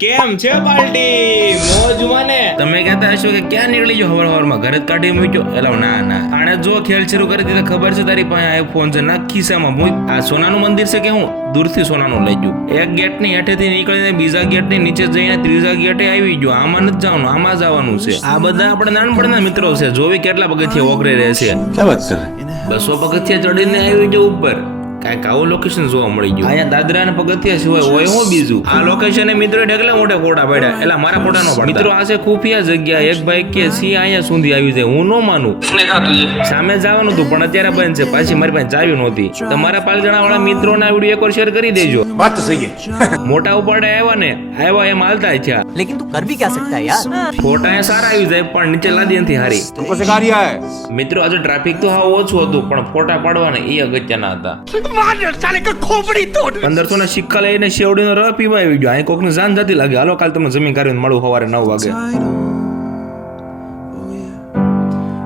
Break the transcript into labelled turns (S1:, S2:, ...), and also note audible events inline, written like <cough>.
S1: કેમ છે પાર્ટી? મોજમાં ને તમે કહેતા હશો કે ક્યાં નીકળી ગયો હવાર હવારમાં ઘરે કાઢી મૂક્યો. એટલે ના ના. આને જો ખેલ શરૂ કરી દીધા ખબર છે તારી પાસે આઈફોન છે. ના ખિસ્સામાં. મૂક આ સોનાનું મંદિર છે કે હું દૂરથી સોનાનું લઈ ગયું એક ગેટની હેઠેથી નીકળીને બીજા ગેટની નીચે જઈને ત્રીજા ગેટે આવી ગયો. આમાં નથી જવાનું આમાં જવાનું છે. આ બધા આપણે નાનપણના મિત્રો છે. જોવી કેટલા પગથિયા ઓગરે રહે છે બસો પગથિયા ચડીને આવી ગયો ઉપર. કાંઈક આવું લોકેશન જોવા મળી ગયું. અહીંયા દાદરા ને પગથિયા સિવાય હોય હું બીજું? આ લોકેશન મિત્રો ઢગલે મોટે ફોટા પડ્યા. એટલે મારા ફોટા નો મિત્રો આ છે ખુફિયા જગ્યા. એક ભાઈ કે સી અહીંયા સુધી આવી જાય. હું નો માનું. સામે જવાનું હતું પણ અત્યારે બંધ છે. પાછી મારી પાસે ચાવી નહોતી. તમારા પાલજણા વાળા મિત્રો ના વીડિયો એકવાર શેર કરી દેજો.
S2: વાત સહી <laughs>
S1: મોટા ઉપાડે આવ્યા ને આવ્યા એમ હાલતા થયા.
S3: લેકિન તું કર ભી ક્યા સકતા યાર?
S1: ફોટા એ સારા આવી જાય પણ નીચે લાદી નથી હારી.
S2: તુમકો સિખા રહ્યા હે
S1: મિત્રો આજે ટ્રાફિક તો હા ઓછું હતું પણ ફોટા પાડવાના એ અગત્યના હતા. પંદરસો ના સિક્કા લઈને શેવડીનો ર પીવા આવી ગયો. અહીં કોકની જાન જતી લાગે. હાલો, કાલ તમે જમીન કરીને મળું સવારે નવ વાગે.